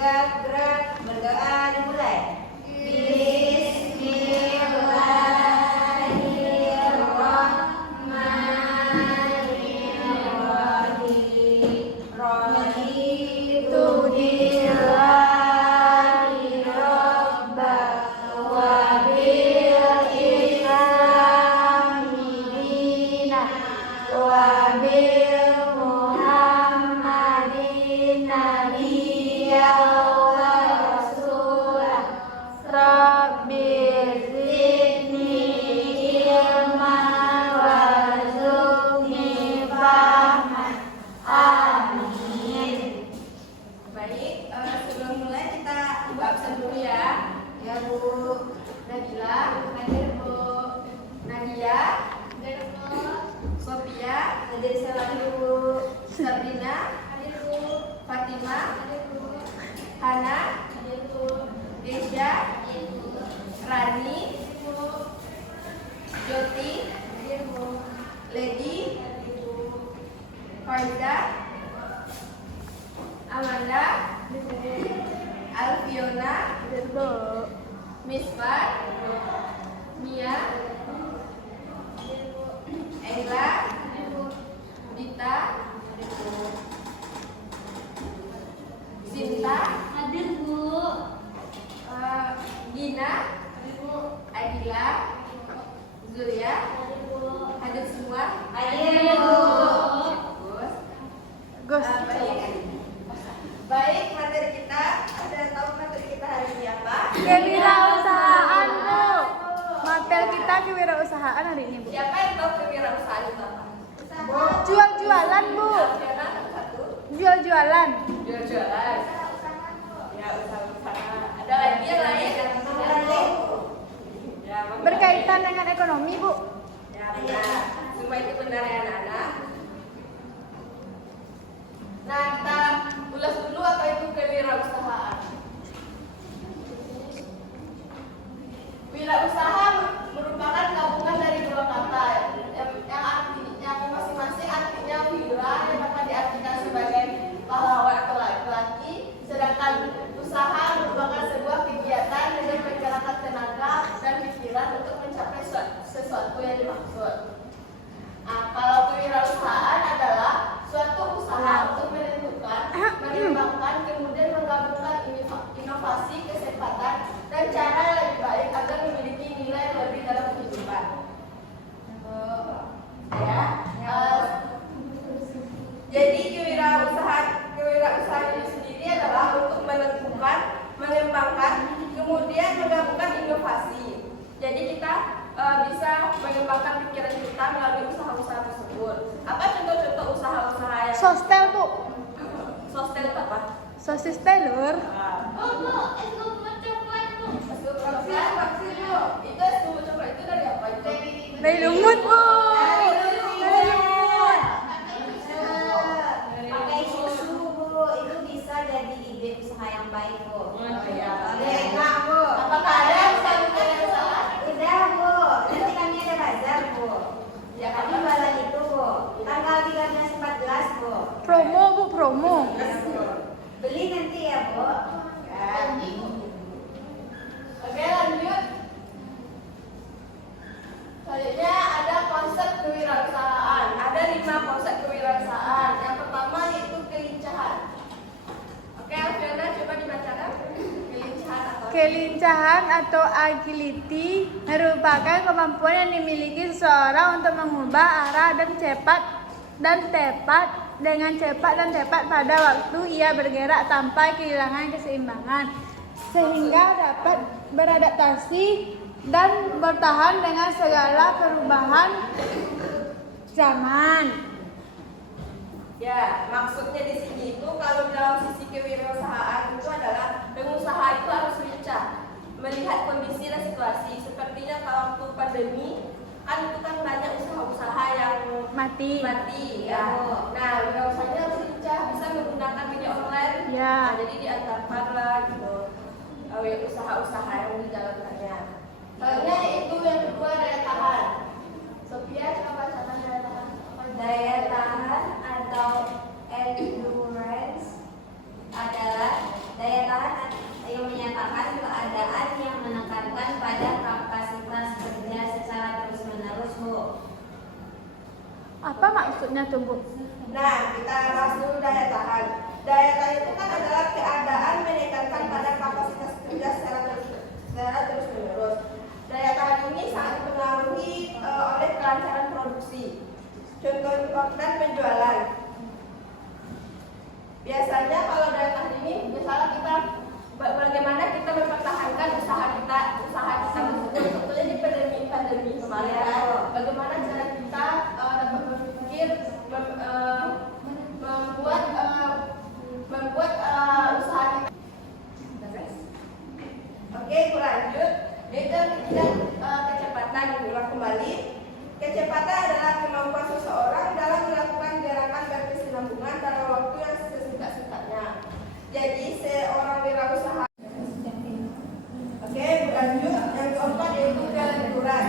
gerak, berdoa, dimulai. Bismillahirrahmanirrahim. Raditu billahi rabban wa bil islami dinan wa bil Muhammadin nabiyyan wa rasulan. Rabbi zidni ilman warzuqni fahman. Amin. Baik, sebelum mulai kita ibu absen dulu ya. Ya Bu. Nabila, hadir Bu. Nadia, hadir Bu. Sophia, Hadir selalu Bu. Sabrina, hadir Bu. Fatima, hadir Bu. Hana, hadir Bu. Desya, hadir Bu. Rani, hadir Bu. Joti, hadir Bu. Lady, hadir Bu. Faida, Amanda, hadir Bu. Alfiona, hadir Bu. Misbah, Mia, hadir Bu. Ella, hadir Bu. Dita, hadir Bu. Sinta, Hadir Bu. Gina, hadir Bu. Adila, Zulia, Hadir Bu. hadir semua. Hadir Bu. Bagus. Baik, materi kita, ada tahu materi kita hari ini apa? Kewirausahaan Bu. Materi kita kewirausahaan hari ini Bu. Siapa yang tahu kewirausahaan itu apa? Jual-jualan Bu. Alfiana, satu. Jual-jualan. Jual-jualan. Ya, usaha-usaha. Ada lagi yang lain? Ya, Mama. Berkaitan dengan ekonomi Bu. Ya, benar. Semua itu benar ya, anak-anak. Nah, kita ulas dulu apa itu kewirausahaan. Wirausaha merupakan gabungan dari dua kata yang artinya masing-masing artinya wira yang dapat diartikan sebagai pahlawan atau laki-laki, sedangkan usaha merupakan sebuah kegiatan dengan menggerakkan tenaga dan pikiran untuk mencapai sesuatu yang dimaksud. Nah, kalau kewirausahaan adalah suatu usaha untuk menentukan, mengembangkan, kemudian menggabungkan inovasi, kesempatan, dan cara yang lebih baik agar memiliki nilai yang lebih dalam kehidupan. Ya, jadi kewirausahaan itu sendiri adalah untuk menentukan, mengembangkan, kemudian menggabungkan inovasi. Jadi kita bisa mengembangkan pikiran kita melalui usaha-usaha tersebut. Apa contoh-contoh usaha-usaha yang Sostel Bu. sosial itu apa? Sosis telur. Oh Bu, es buah coklat Bu. Itu es bubuk coklat itu dari apa? Itu Dari lumut Bu. Pakai susu Bu, itu bisa jadi ide usaha yang baik Bu. Enak Bu. apakah ada yang salah yang salah? Udah Bu, nanti kami ada bazar Bu. Ya, Kami jualan itu Bu, tanggal 13-14 Bu. Promo Bu, promo. Beli nanti ya Bu. Oke, lanjut. Selanjutnya ada konsep kewirausahaan. Ada 5 konsep kewirausahaan. Yang pertama yaitu kelincahan. Oke, Alfiana coba dibacakan. Kelincahan atau Kelincahan atau agility merupakan kemampuan yang dimiliki seseorang untuk mengubah arah dan tepat dengan cepat dan tepat pada waktu ia bergerak tanpa kehilangan keseimbangan, sehingga dapat beradaptasi dan bertahan dengan segala perubahan zaman. ya, maksudnya di sini itu kalau dalam sisi kewirausahaan itu adalah pengusaha itu harus lincah, melihat kondisi dan situasi. Sepertinya kalau waktu pandemi kan itu kan banyak usaha-usaha yang Mati. ya. Nah, wirausahanya harus lincah, bisa menggunakan media online. Ya. Nah, jadi diantarkan lah gitu usaha-usaha yang dijalankannya. Soalnya itu yang kedua daya tahan. Sophia coba bacakan daya tahan. Daya tahan atau endurance adalah daya maksudnya tuh Bu? Nah, kita bahas dulu daya tahan. Daya tahan itu kan adalah keadaan menekankan pada kapasitas kerja secara terus-menerus. Daya tahan ini sangat dipengaruhi oleh kelancaran produksi. Contoh dan penjualan. Biasanya kalau daya tahan ini, misalnya kita bagaimana kita mempertahankan usaha kita tersebut. Contohnya di pandemi kemarin ya. Bagaimana cara kita dapat berpikir membuat usaha kita. Oke, lanjut. Yaitu kecepatan. Diulang kembali. Kecepatan adalah kemampuan seseorang dalam melakukan gerakan berkesinambungan dalam waktu yang sesingkat-singkatnya. Jadi seorang wirausaha. Oke, lanjut. Yang keempat yaitu kelenturan.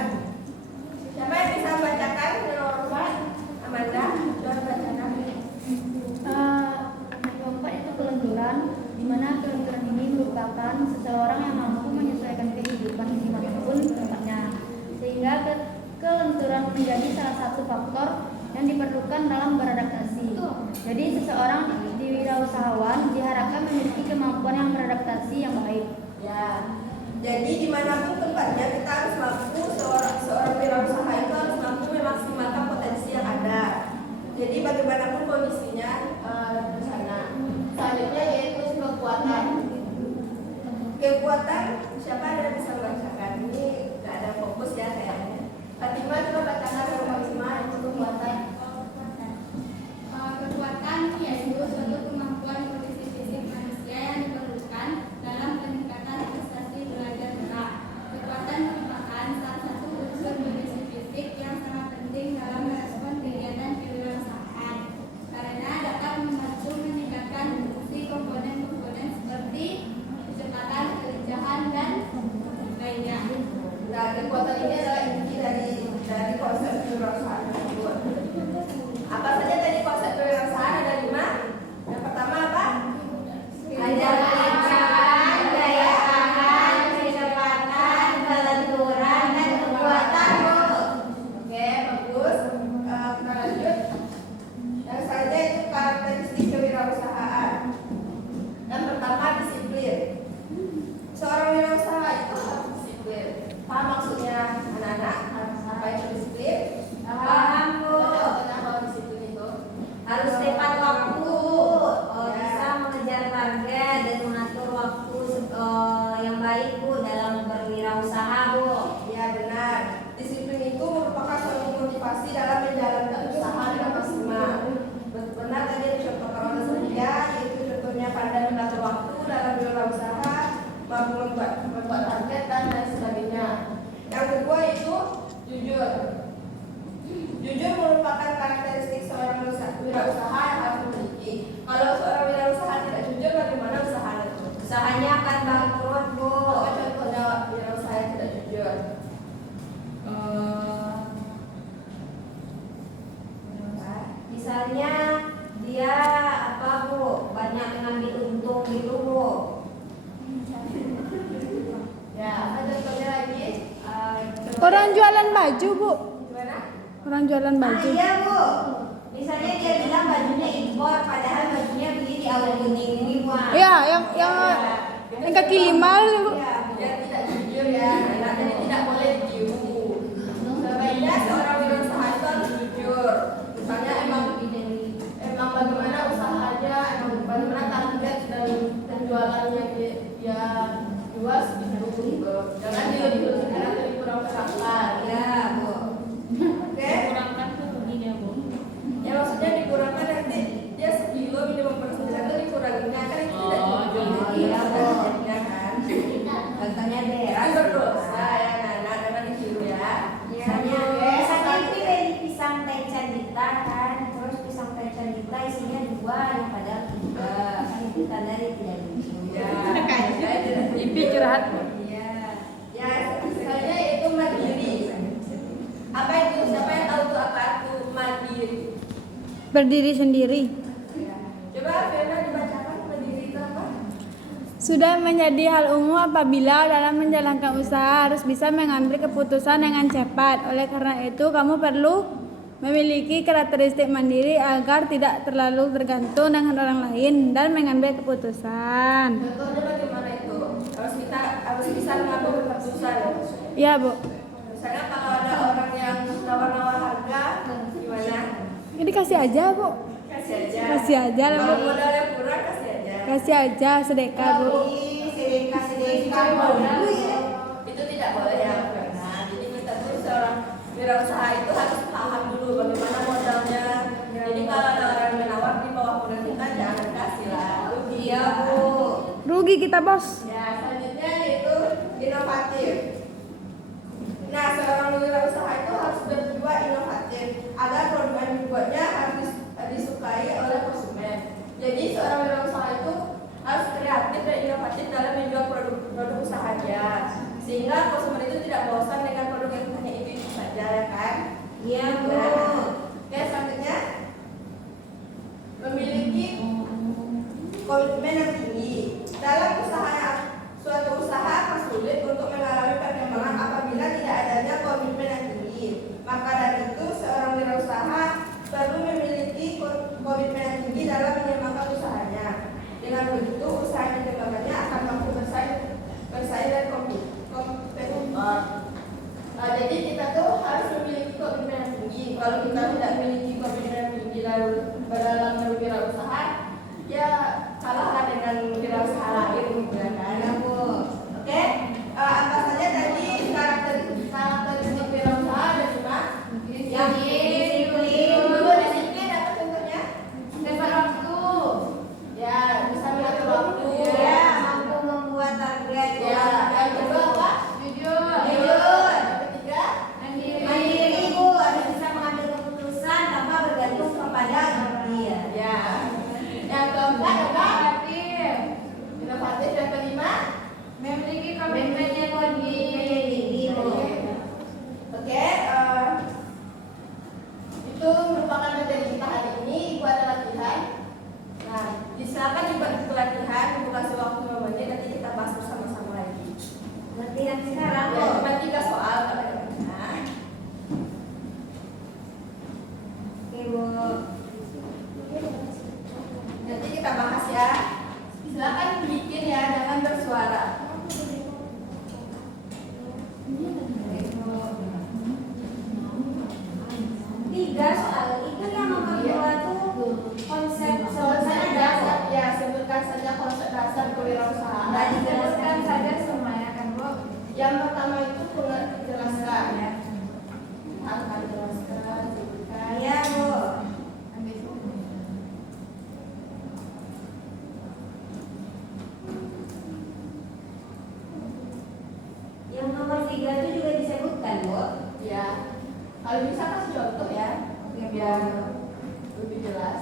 Siapa yang bisa membacakan nomor 4? Amanda, sudah bacakan. Keempat itu kelenturan, di mana kelenturan ini merupakan seseorang yang mampu menyesuaikan kehidupan dimanapun tempatnya, sehingga kelenturan menjadi salah satu faktor yang diperlukan dalam beradaptasi. Jadi seseorang wirausahawan diharapkan memiliki kemampuan yang beradaptasi yang baik. Ya. Jadi dimanapun tempatnya kita harus mampu seorang wirausaha itu harus mampu memaksimalkan potensi yang ada. Jadi bagaimanapun kondisinya di sana. Selanjutnya yaitu kekuatan. Kekuatan siapa ada yang bisa membacakan? Ini nggak ada fokus ya kayaknya. Fatima coba bacakan yang maksimal itu kekuatan. Kekuatan yaitu suatu kemampuan kondisi fisik manusia yang diperlukan dalam peningkatan prestasi belajar berat. Kekuatan merupakan salah satu unsur kondisi fisik yang sangat penting dalam merespon kegiatan kewirausahaan karena dapat membantu meningkatkan fungsi komponen-komponen seperti kecepatan, kelincahan, dan lainnya. Nah, kekuatan ini adalah inti dari konsep kewirausahaan tersebut. Apa saja tadi konsep kewirausahaan? Ada 5. Yang pertama apa? Ada kelincahan, daya tahan, kecepatan, kelenturan, dan kekuatan Bu. Oke, bagus. Kita lanjut. Yang selanjutnya itu karakteristik kewirausahaan. Yang pertama disiplin. Seorang wirausaha itu harus disiplin. Paham maksudnya anak-anak? Apa itu disiplin? Paham Bu. Contohnya kalau disiplin itu Harus tepat waktu, bisa mengejar target dan mengatur waktu yang baik Bu dalam berwirausaha Bu. ya benar. Disiplin itu merupakan suatu motivasi dalam menjalankan usaha dengan maksimal. Benar tadi yang dicontohkan oleh Sofia, yaitu contohnya pandai mengatur waktu dalam wirausaha, mampu membuat target dan lain sebagainya. Yang kedua itu jujur. Jujur merupakan karakteristik seorang wirausaha yang harus dimiliki. Kalau seorang wirausaha tidak jujur, bagaimana usahanya itu? Usahanya akan bangkrut Bu. Apa contohnya wirausaha yang tidak jujur? Misalnya dia apa Bu, banyak mengambil untung gitu Bu. Ya, apa contohnya lagi? Orang jualan baju Bu. Gimana? Orang jualan baju. Iya Bu. Misalnya dia bilang bajunya impor, padahal bajunya beli di awal kuning ini Bu. Ya, yang kaki 5 Bu. Ya, dia tidak jujur ya. Nah, jadi tidak boleh ditiru. Sebaiknya seorang wirausaha itu harus jujur. Misalnya emang bagaimana usahanya, emang bagaimana target dan penjualannya dia jual segitu. Jangan dilebih-lebihkan atau dikurang-kurangkan. Ya Bu. Oke? Kurangkan tuh begini ya Bu. Ya maksudnya dikurangkan nanti dia sekilo minimum per 9 itu dikuranginnya kan itu tidak jujur. Iya Bu. Ya kan? Contohnya deh. Kan berdosa ya, nah jangan ditiru ya. Misalnya, misalnya itu beli pisang taichan kita kan, terus pisang taichan kita isinya 2 yang padahal 3. Kan itu tanda dia tidak lucu. Ya, saya tidak Ipi curhat. Iya. ya, misalnya itu mandiri. Apa itu? Siapa yang tahu itu apa itu mandiri? Berdiri sendiri. Ya. Coba Fiona dibacakan mandiri itu apa? Sudah menjadi hal umum apabila dalam menjalankan usaha harus bisa mengambil keputusan dengan cepat. Oleh karena itu, kamu perlu memiliki karakteristik mandiri agar tidak terlalu tergantung dengan orang lain dan mengambil keputusan. Contohnya bagaimana itu? Harus bisa mengambil keputusan. Iya, Bu. Misalnya kalau ada orang yang nawar-nawar harga, gimana? Ini kasih aja, Bu. Kasih aja. Kasih aja lah, Kalau Bu. modalnya kurang, kasih aja. Kasih aja sedekah, Bu. Sedekah Itu tidak boleh ya. Nah, jadi kita tuh seorang wirausaha itu harus paham dulu bagaimana modalnya. Jadi kalau ada orang menawar di bawah modal kita, jangan kasih lah. Iya, Bu. Rugi kita, Bos. Ya, selanjutnya yaitu inovatif. Nah, seorang wirausaha itu harus berjiwa inovatif agar produk yang dibuatnya harus disukai oleh konsumen. Jadi, seorang wirausaha itu harus kreatif dan inovatif dalam menjual produk usahanya, sehingga konsumen itu tidak bosan dengan produk yang hanya itu saja, ya kan? Iya, Bu. Nah, oke, selanjutnya memiliki komitmen yang tinggi dalam suatu usaha akan sulit untuk mengalami perkembangan apabila tidak adanya komitmen yang tinggi. Maka dari itu seorang wirausaha perlu memiliki komitmen yang tinggi dalam mengembangkan usahanya. Dengan begitu usaha yang dikembangkannya akan mampu bersaing dan kompetitor. Nah, jadi kita tuh harus memiliki komitmen yang tinggi. Kalau kita tidak memiliki komitmen yang tinggi dalam berwirausaha, ya kalahlah dengan wirausaha lain, ya kan? Iya, Bu. Oke, apa saja tadi karakteristik wirausaha ada lima. Yang disiplin. Dulu disiplin apa contohnya? Tepat waktu. Ya, bisa mengatur waktu. Ya, mampu membuat target. Ya, yang kedua apa? Jujur. Jujur. Yang ketiga, Mandiri, Bu. Harus bisa mengambil keputusan tanpa bergantung kepada orang lain. ya. Yang keempat apa? Kreatif. Inovatif. Yang kelima, Memiliki komitmen yang tinggi. Oke, itu merupakan materi kita hari ini. Itu ada latihan. Nah, silakan dibuat buku latihan, buku kasih waktu 5 menit, nanti kita bahas bersama-sama lagi. Latihan sekarang, Ya, Bu. cuma 3 soal kalau ada banyak. Oke, Bu. Nanti kita bahas ya. Silakan bikin ya, jangan bersuara. Tiga soal itu yang nomor dua tuh konsep Konsep dasar. dasar, ya sebutkan saja konsep dasar kewirausahaan. Nggak dijelaskan saja semuanya kan, Bu. Yang pertama itu jelaskan ya. Akan jelaskan, sebutkan. Iya, Bu. Yang nomor tiga itu juga disebutkan, Bu. Ya, kalau bisa kasih contoh ya, biar lebih jelas.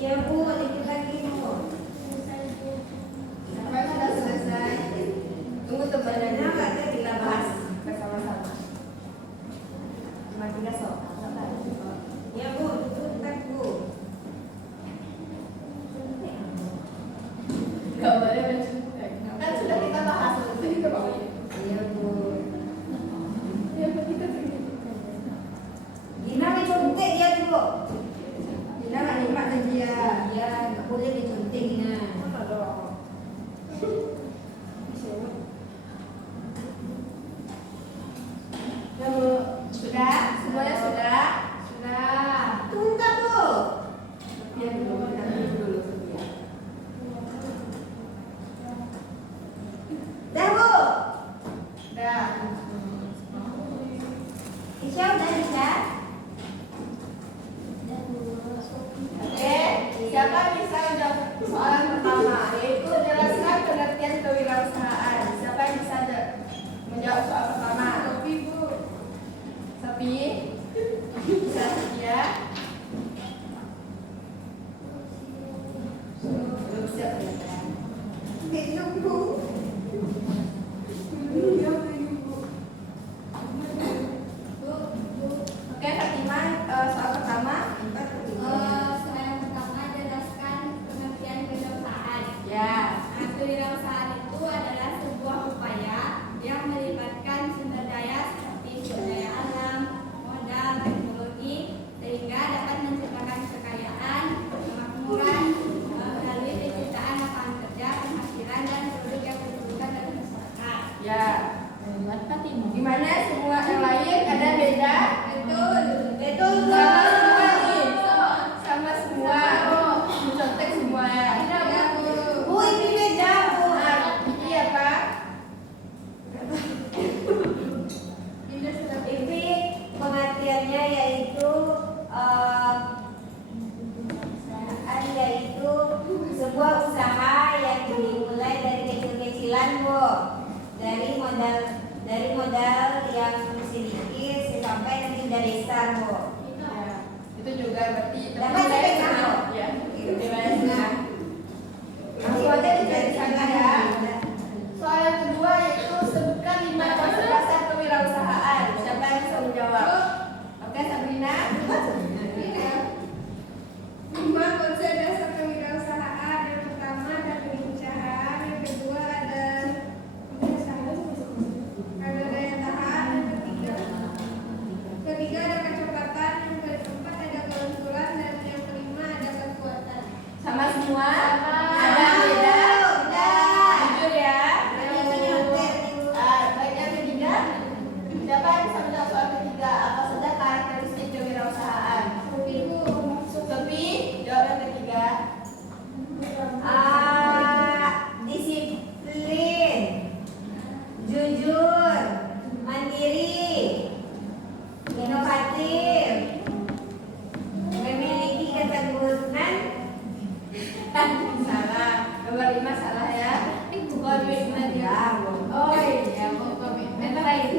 Iya, Bu. Dikit lagi, Bu. Sampai sudah selesai. Tunggu temannya nanti kita bahas bersama-sama. Cuma tiga soal. Iya, Bu. Cepat, Bu. Gak boleh mencontek. Kan sudah kita bahas tadi ke bawahnya. Iya, Bu. Ya, kita terima. Gina dicontek dia tuh, Bu. Gina nggak nyimak dan dia. Iya, nggak boleh dicontek, Gina. Mana dong? Sudah? Semuanya sudah? Sudah. Tunggu, Bu. Biar dulu, nanti dulu Sofia. Dah, Bu. Dah. Isya udah bisa. Oke, siapa bisa menjawab soalan pertama, yaitu jelaskan pengertian kewirausahaan. Siapa yang bisa menjawab soal pertama? Kopi, Bu. Tepi, Saskia, belum siap ya. Oke, Fatimah, soal pertama, Soal pertama jelaskan pengertian kewirausahaan. ya. Nah, kewirausahaan itu adalah sebuah upaya yang melibatkan sumber daya seperti sumber daya alam, modal, teknologi, sehingga dapat menciptakan kekayaan, kemakmuran melalui penciptaan lapangan kerja, penghasilan dan produk yang dibutuhkan dari masyarakat. Ya. Gimana semua yang lain ada beda? Betul. Sama semua nih. Sama semua. Contek semua ya. Bu, ini beda, Bu. Ini apa? Ini pengertiannya yaitu sebuah usaha yang dimulai dari kecil-kecilan, Bu. Dari modal yang sedikit sampai nanti udah besar, Bu. Ya. Itu juga berarti Dapat sampai sana. Ya. Itu gimana? Langsung aja dicari sana ya. Soal yang kedua yaitu sebutkan 5 konsep dasar kewirausahaan. Siapa yang bisa menjawab? Oke, Sabrina. 5 konsep dasar kewirausahaan. Yang pertama ada kewirausahaan, yang kedua ada daya tahan, yang ketiga ada kecepatan, yang keempat ada kelenturan, dan yang kelima ada kekuatan. Sama semua? Ada beda? Jujur ya. Baik, yang ketiga. Siapa yang bisa menjawab soal ketiga? Apa saja karakteristik kewirausahaan? Sophie, jawab yang ketiga. Disiplin, jujur, mandiri, inovatif, memiliki keteguhan. Salah. Nomor 5 salah ya. Komitmen ya. Oh iya, mau komitmen lain.